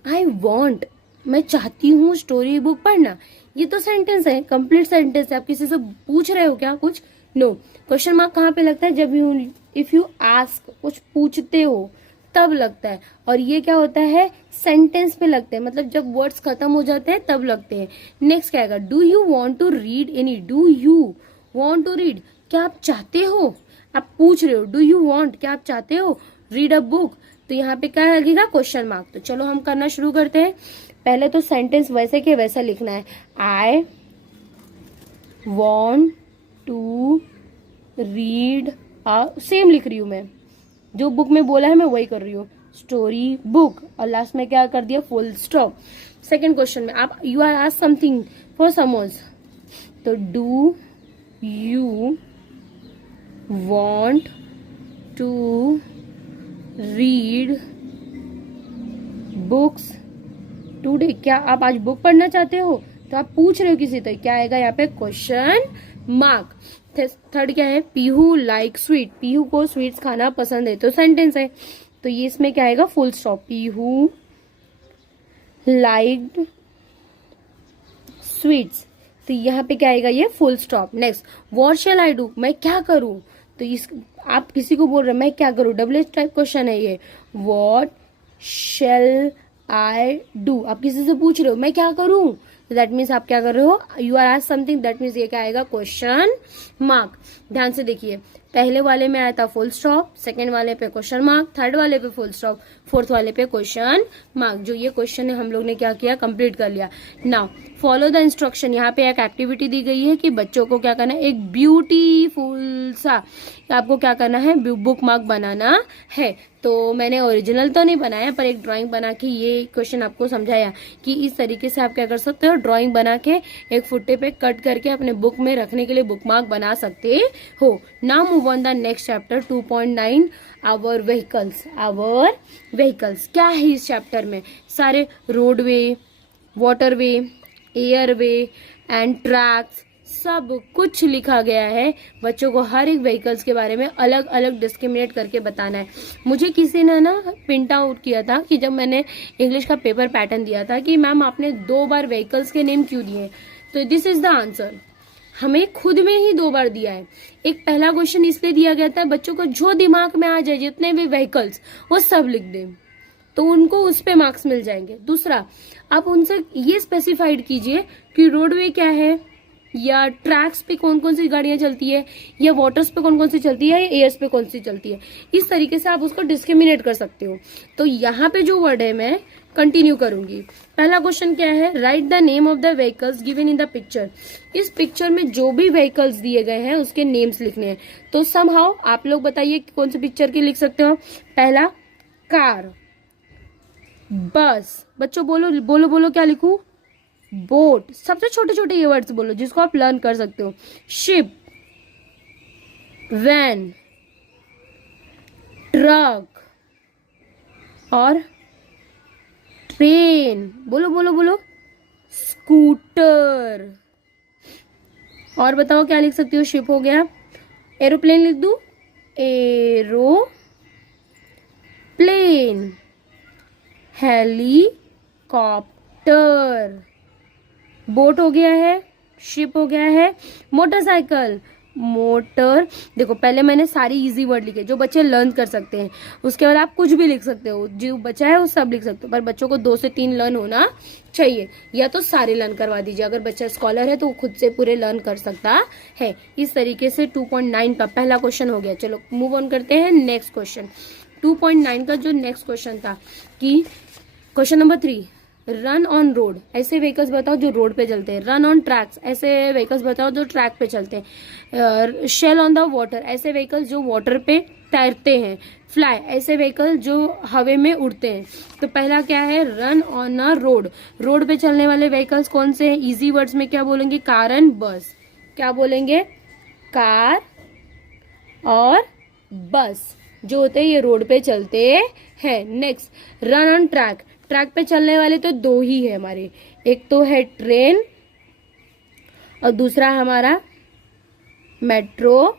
I want, मैं चाहती हूँ स्टोरी बुक पढ़ना। ये तो सेंटेंस है, कंप्लीट सेंटेंस है। आप किसी से पूछ रहे हो क्या कुछ, नो। क्वेश्चन मार्क कहाँ पे लगता है, जब इफ यू आस्क, कुछ पूछते हो तब लगता है, और ये क्या होता है, सेंटेंस में लगते हैं, मतलब जब वर्ड्स खत्म हो जाते हैं तब लगते हैं। नेक्स्ट क्या आएगा, do you want to read any, do you want to read, क्या आप चाहते हो, आप पूछ रहे हो, डू यू वॉन्ट, क्या आप चाहते हो, रीड अ बुक, तो यहाँ पे क्या लगेगा, क्वेश्चन मार्क। तो चलो हम करना शुरू करते हैं। पहले तो सेंटेंस वैसे के वैसा लिखना है, I want to read same लिख रही हूं मैं, जो बुक में बोला है मैं वही कर रही हूँ, स्टोरी बुक, और लास्ट में क्या कर दिया, फुल स्टॉप। सेकंड क्वेश्चन में आप you are asked something for someone, तो do you want to read books today, क्या आप आज बुक पढ़ना चाहते हो, तो आप पूछ रहे हो किसी, तो क्या आएगा यहाँ पे, क्वेश्चन मार्क। थर्ड क्या है, पीहू लाइक स्वीट, पीहू को स्वीट्स खाना पसंद है, तो सेंटेंस है, तो ये इसमें क्या आएगा, full stop, Pihu liked sweets, तो यहाँ पे क्या आएगा, ये full stop. Next, what shell I do, मैं क्या करूं, तो इस आप किसी को बोल रहे हैं मैं क्या करूं, डब्ल्यूएच टाइप क्वेश्चन है ये, व्हाट शैल आई डू, आप किसी से पूछ रहे हो मैं क्या करूं, तो दैट मीन्स आप क्या कर रहे हो, you are asked something, that means ये क्या आएगा, क्वेश्चन मार्क। ध्यान से देखिए, पहले वाले में आया था फुल स्टॉप, सेकंड वाले पे क्वेश्चन मार्क, थर्ड वाले पे फुल स्टॉप, फोर्थ वाले पे क्वेश्चन मार्क। जो ये क्वेश्चन है हम लोग ने क्या किया, कंप्लीट कर लिया। नाउ फॉलो द इंस्ट्रक्शन, यहाँ पे एक एक्टिविटी दी गई है कि बच्चों को क्या करना है, एक ब्यूटीफुल सा आपको क्या करना है, बुक मार्क बनाना है। तो मैंने ओरिजिनल तो नहीं बनाया, पर एक ड्राइंग बना के ये क्वेश्चन आपको समझाया कि इस तरीके से आप क्या कर सकते हो, ड्राइंग बना के एक फुट्टे पे कट करके अपने बुक में रखने के लिए बुक मार्क बना सकते हो। Now move on the next chapter 2.9, our vehicles. Our vehicles क्या है इस चैप्टर में, सारे roadway, waterway, airway and tracks सब कुछ लिखा गया है। बच्चों को हर एक व्हीकल्स के बारे में अलग अलग डिस्क्रिमिनेट करके बताना है। मुझे किसी ने ना प्रिंट आउट किया था कि जब मैंने इंग्लिश का पेपर पैटर्न दिया था कि मैम आपने 2 बार व्हीकल्स के नेम क्यों दिए, तो दिस इज द आंसर, हमें खुद में ही 2 बार दिया है। एक पहला क्वेश्चन इसलिए दिया गया था बच्चों को जो दिमाग में आ जाए, जितने भी व्हीकल्स वो सब लिख दें, तो उनको उस पे मार्क्स मिल जाएंगे। दूसरा, आप उनसे ये स्पेसिफाइड कीजिए कि रोडवे क्या है, या ट्रैक्स पे कौन कौन सी गाड़ियां चलती है, या वाटर्स पे कौन कौन सी चलती है, या एयर्स पे कौन सी चलती है। इस तरीके से आप उसको डिस्क्रिमिनेट कर सकते हो। तो यहाँ पे जो वर्ड है मैं कंटिन्यू करूंगी। पहला क्वेश्चन क्या है, right the name of the vehicles given in the picture. इस पिक्चर में जो भी व्हीकल्स दिए गए हैं उसके नेम्स लिखने हैं। तो समहाउ आप लोग बताइए कौन सी पिक्चर की लिख सकते हो। पहला कार, बस, बच्चों बोलो बोलो बोलो क्या लिखूं, बोट, सबसे छोटे छोटे ये वर्ड्स बोलो जिसको आप लर्न कर सकते हो। शिप, वैन, ट्रक और ट्रेन, बोलो बोलो बोलो, स्कूटर। और बताओ क्या लिख सकती हो, शिप हो गया, एरोप्लेन लिख दूं, एरोप्लेन, हेलीकॉप्टर, बोट हो गया है, शिप हो गया है, मोटरसाइकिल, मोटर। देखो पहले मैंने सारी इजी वर्ड लिखे जो बच्चे लर्न कर सकते हैं, उसके बाद आप कुछ भी लिख सकते हो, जो बचा है वो सब लिख सकते हो, पर बच्चों को 2 से 3 लर्न होना चाहिए, या तो सारे लर्न करवा दीजिए। अगर बच्चा स्कॉलर है तो वो खुद से पूरे लर्न कर सकता है। इस तरीके से 2.9 का पहला क्वेश्चन हो गया। चलो मूव ऑन करते हैं नेक्स्ट क्वेश्चन। 2.9 का जो नेक्स्ट क्वेश्चन था कि question number 3, run on road, ऐसे व्हीकल्स बताओ जो रोड पे चलते हैं। रन ऑन ट्रैक्स, ऐसे व्हीकल्स बताओ जो ट्रैक पे चलते हैं। शेल ऑन द वाटर, ऐसे व्हीकल्स जो वाटर पे तैरते हैं। फ्लाई, ऐसे व्हीकल जो हवा में उड़ते हैं। तो पहला क्या है, run on a road, road पे चलने वाले व्हीकल्स कौन से हैं, इजी वर्ड्स में क्या बोलेंगे, कार एंड बस। क्या बोलेंगे, कार और बस जो होते हैं ये रोड पे चलते हैं। Next, run on track, track पे चलने वाले तो 2 ही है हमारे, एक तो है ट्रेन और दूसरा हमारा मेट्रो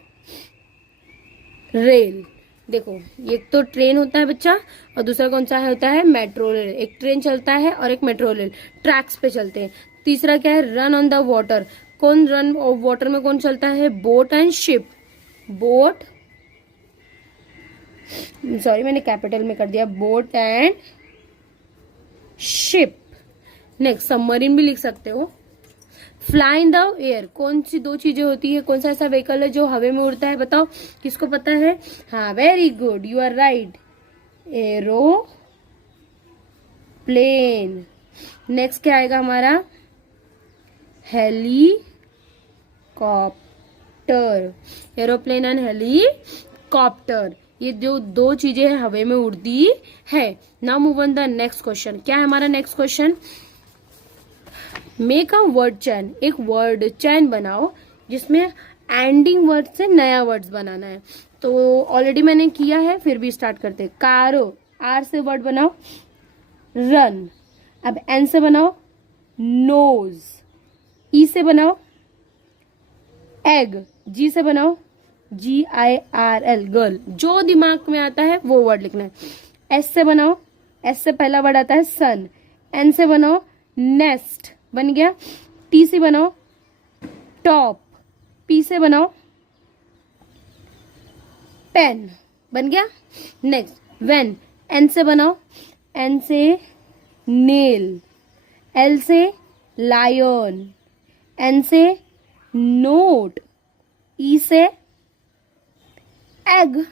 रेल। देखो एक तो ट्रेन होता है बच्चा और दूसरा कौन सा है, होता है मेट्रो रेल। एक ट्रेन चलता है और एक मेट्रो रेल, ट्रैक्स पे चलते हैं। तीसरा क्या है, रन ऑन द वाटर, कौन रन वाटर में कौन चलता है, boat and ship, boat sorry मैंने कैपिटल में कर दिया, boat and ship. Next submarine भी लिख सकते हो। फ्लाई इन द एयर, कौन सी दो चीजें होती है, कौन सा ऐसा व्हीकल है जो हवा में उड़ता है, बताओ किसको पता है? हाँ very good, you are right, aeroplane. Next क्या आएगा हमारा? हेलीकॉप्टर। एरोप्लेन एंड हेलीकॉप्टर, ये जो दो चीजें हैं हवा में उड़ती है। Now move on the next question. क्या है हमारा next question? Make a word chain, एक वर्ड चैन बनाओ जिसमें एंडिंग वर्ड से नया वर्ड्स बनाना है। तो ऑलरेडी मैंने किया है, फिर भी स्टार्ट करते हैं। कारो, आर से वर्ड बनाओ रन। अब एन से बनाओ नोज, ई से बनाओ एग, जी से बनाओ GIRL गर्ल। जो दिमाग में आता है वो वर्ड लिखना है। एस से बनाओ, एस से पहला वर्ड आता है सन। एन से बनाओ नेस्ट, बन गया। टी से बनाओ टॉप, पी से बनाओ पेन, बन गया। नेक्स्ट वेन, एन से बनाओ, एन से नेल, एल से लायन, एन से नोट, ई से एग।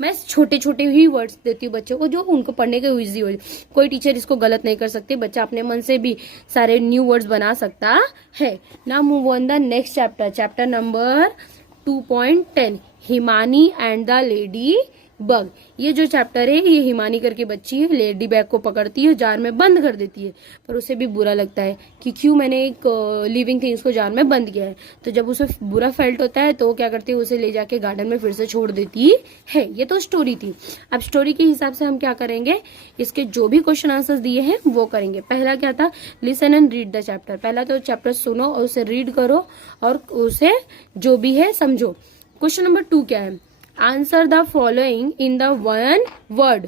मैं छोटे छोटे ही वर्ड्स देती हूँ बच्चों को जो उनको पढ़ने के इजी हो। कोई टीचर इसको गलत नहीं कर सकती, बच्चा अपने मन से भी सारे न्यू वर्ड्स बना सकता है। Now move on the next chapter, chapter number 2.10, Himani and the lady bug. ये जो चैप्टर है ये हिमानी करके बच्ची है, लेडी बैग को पकड़ती है, जार में बंद कर देती है, पर उसे भी बुरा लगता है कि क्यों मैंने एक लिविंग थिंग्स को जार में बंद किया है। तो जब उसे बुरा फेल्ट होता है तो वो क्या करती है, उसे ले जाके गार्डन में फिर से छोड़ देती है। ये तो स्टोरी थी। अब स्टोरी के हिसाब से हम क्या करेंगे, इसके जो भी क्वेश्चन आंसर्स दिए हैं वो करेंगे। पहला क्या था, listen and read the chapter. पहला तो चैप्टर सुनो और उसे रीड करो और उसे जो भी है समझो। क्वेश्चन नंबर 2 क्या है, answer the following in the one word.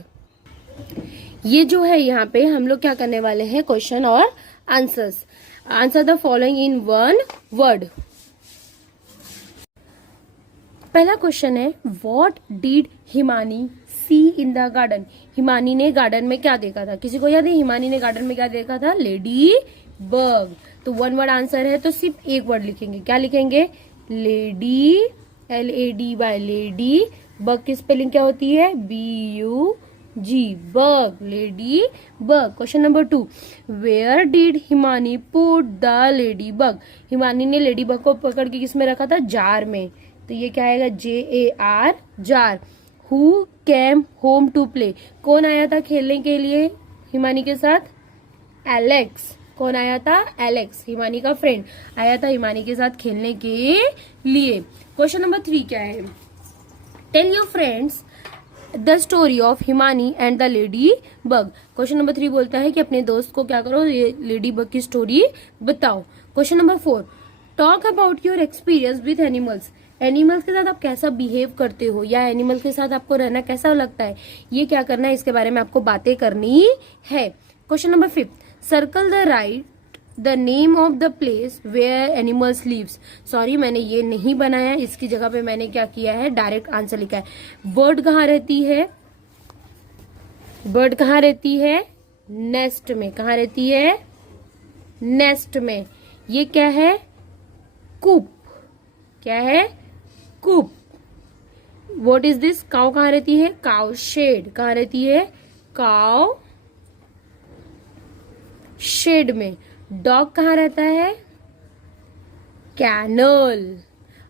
ये जो है यहाँ पे हम लोग क्या करने वाले हैं, क्वेश्चन और answers. Answer the following in one word. पहला क्वेश्चन है, what did Himani see in the garden. Himani ने गार्डन में क्या देखा था, किसी को याद है हिमानी ने गार्डन में क्या देखा था? Lady bug. तो वन वर्ड आंसर है तो सिर्फ एक वर्ड लिखेंगे। क्या लिखेंगे? Lady, LADY lady. बग की स्पेलिंग क्या होती है? BUG bug, lady bug. Question number 2, where did Himani put the lady bug. Himani ने लेडी बग को पकड़ के किस में रखा था? जार में। तो ये क्या आएगा? JAR jar. Who came home to play, कौन आया था खेलने के लिए हिमानी के साथ? एलेक्स। कौन आया था? एलेक्स, हिमानी का फ्रेंड आया था हिमानी के साथ खेलने के लिए। क्वेश्चन नंबर 3 क्या है, tell your friends the story of Himani and the lady bug. Question number 3 बोलता है कि अपने दोस्त को क्या करो, ये लेडी बग की स्टोरी बताओ। Question number 4, talk about your experience with animals. Animals के साथ आप कैसा बिहेव करते हो या एनिमल के साथ आपको रहना कैसा लगता है, ये क्या करना है, इसके बारे में आपको बातें करनी है। Question number 5, circle the right the name of the place where animals lives. Sorry मैंने ये नहीं बनाया, इसकी जगह पे मैंने क्या किया है, डायरेक्ट आंसर लिखा है। बर्ड कहाँ रहती है? बर्ड कहाँ रहती है? नेस्ट में। कहाँ रहती है? नेस्ट में। ये क्या है? कूप। क्या है? Coop. What is this? Cow कहाँ रहती है? Cow shed. कहाँ रहती है? काउ शेड में। डॉग कहाँ रहता है? कैनल।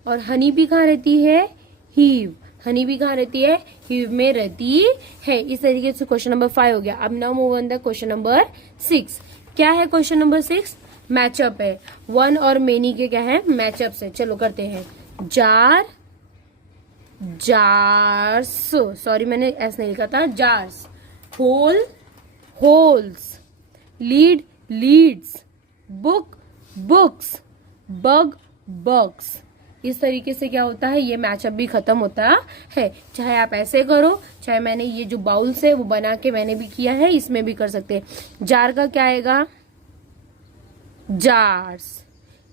और हनी भी कहाँ रहती है? हीव। हनी भी कहाँ रहती है? हीव में रहती है। इस तरीके से क्वेश्चन नंबर 5 हो गया। अब now move on the question number 6। क्या है क्वेश्चन नंबर 6? मैचअप है। वन और मेनी के क्या है? मैचअप है। चलो करते हैं। जार, जार्स, सॉरी मैंने ऐसा नहीं लिखा था, jars. Hole, holes. Lid, lids. Book, books. Bug, bugs. इस तरीके से क्या होता है, ये मैचअप भी खत्म होता है। चाहे आप ऐसे करो, चाहे मैंने ये जो बाउल्स है वो बना के मैंने भी किया है, इसमें भी कर सकते हैं। जार का क्या आएगा? जार्स।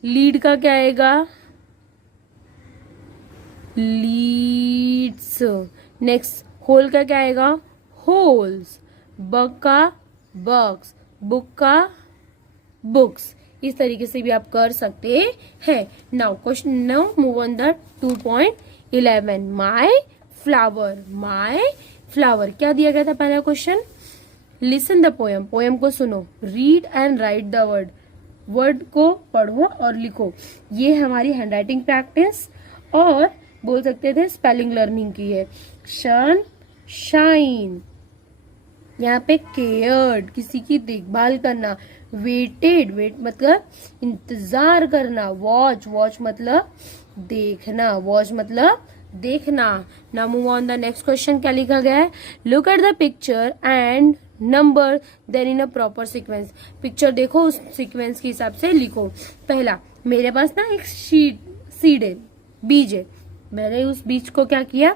लीड का क्या आएगा? लीड्स। नेक्स्ट होल का क्या आएगा, होल्स, बग का बग्स, बुक का बुक्स। इस तरीके से भी आप कर सकते हैं। Now question, now move on the 2.11 my flower क्या दिया गया था पहला question, listen the poem, poem को सुनो, read and write the word, word को पढ़ो और लिखो। ये हमारी हैंडराइटिंग प्रैक्टिस और बोल सकते थे स्पेलिंग लर्निंग की है। सन शाइन, यहाँ पे केयर्ड, किसी की देखभाल करना, वेटेड, वेट मतलब इंतजार करना, वॉच, वॉच मतलब देखना, वॉच मतलब देखना। Now move on the next question, क्या लिखा गया है, look at the picture and number then in a proper sequence. Picture देखो, उस सीक्वेंस के हिसाब से लिखो। पहला, मेरे पास ना एक सीड है, बीज है, मैंने उस बीज को क्या किया,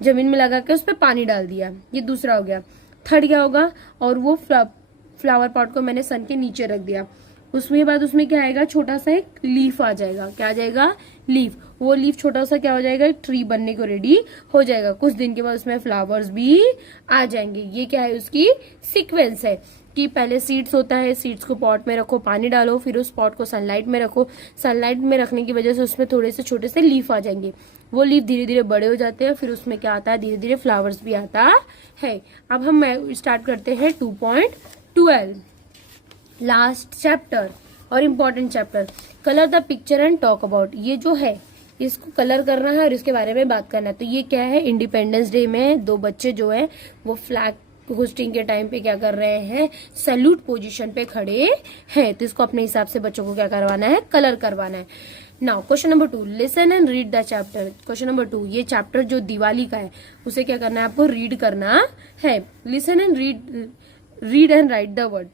जमीन में लगा के उस पर पानी डाल दिया, ये दूसरा हो गया। थर्ड क्या होगा, और वो फ्लावर पॉट को मैंने सन के नीचे रख दिया, उसमें बाद उसमें क्या आएगा, छोटा सा एक लीफ आ जाएगा, क्या आ जाएगा, लीफ। वो लीफ छोटा सा क्या हो जाएगा, एक ट्री बनने को रेडी हो जाएगा। कुछ दिन के बाद उसमें फ्लावर्स भी आ जाएंगे। ये क्या है, उसकी सीक्वेंस है कि पहले सीड्स होता है, सीड्स को पॉट में रखो, पानी डालो, फिर उस पॉट को सनलाइट में रखो, सनलाइट में रखने की वजह से उसमें थोड़े से छोटे से लीफ आ जाएंगे, वो लीफ धीरे धीरे बड़े हो जाते हैं, फिर उसमें क्या आता है, धीरे धीरे फ्लावर्स भी आता है। अब हम स्टार्ट करते हैं 2.12, लास्ट चैप्टर और important chapter, colour the picture and talk about. ये जो है इसको कलर करना है और इसके बारे में बात करना है। तो ये क्या है, इंडिपेंडेंस डे में दो बच्चे जो है वो फ्लैग होस्टिंग के टाइम पे क्या कर रहे हैं, सैल्यूट पोजीशन पे खड़े हैं। तो इसको अपने हिसाब से बच्चों को क्या करवाना है, कलर करवाना है। Now question number 2, listen and read the chapter. Question number 2, ये चैप्टर जो दिवाली का है उसे क्या करना है, आपको रीड करना है। Listen and read and write the word,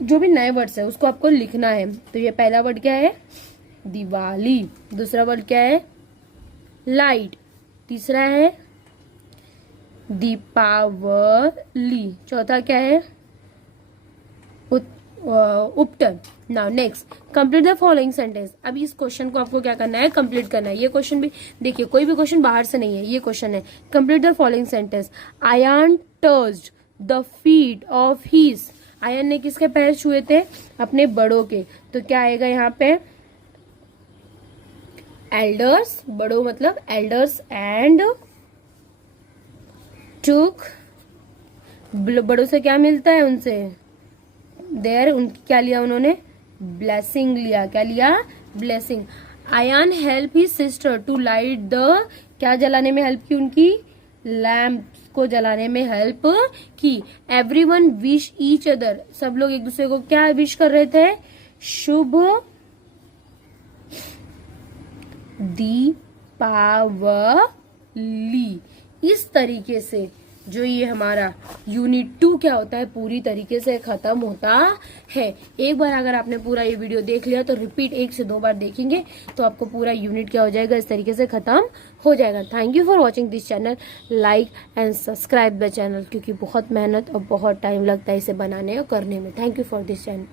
जो भी नए वर्ड्स है उसको आपको लिखना है। तो ये पहला वर्ड क्या है, दिवाली, दूसरा वर्ड क्या है, लाइट, तीसरा है दीपावली, चौथा क्या है, उपटन। Now next, complete the following sentence. अब इस क्वेश्चन को आपको क्या करना है, कंप्लीट करना है। ये क्वेश्चन भी देखिए, कोई भी क्वेश्चन बाहर से नहीं है, ये क्वेश्चन है। Complete the following sentence, ion touched the feet of his, ion ने किसके पैर छुए थे, अपने बड़ों के। तो क्या आएगा यहाँ पे, एल्डर्स, बड़ों मतलब एल्डर्स, एंड टुक, बड़ों से क्या मिलता है, उनसे देयर, उनकी क्या लिया उन्होंने, ब्लेसिंग लिया। क्या लिया, blessing. Ayan help his sister to light the, क्या जलाने में हेल्प की उनकी, लैम्प को जलाने में हेल्प की। एवरीवन विश ईच अदर, सब लोग एक दूसरे को क्या विश कर रहे थे, शुभ दीपावली। इस तरीके से जो ये हमारा यूनिट 2 क्या होता है, पूरी तरीके से खत्म होता है। एक बार अगर आपने पूरा ये वीडियो देख लिया तो रिपीट 1 से 2 बार देखेंगे तो आपको पूरा यूनिट क्या हो जाएगा, इस तरीके से खत्म हो जाएगा। Thank you for watching this channel, like and subscribe the channel, क्योंकि बहुत मेहनत और बहुत टाइम लगता है इसे बनाने और करने में। Thank you for this channel.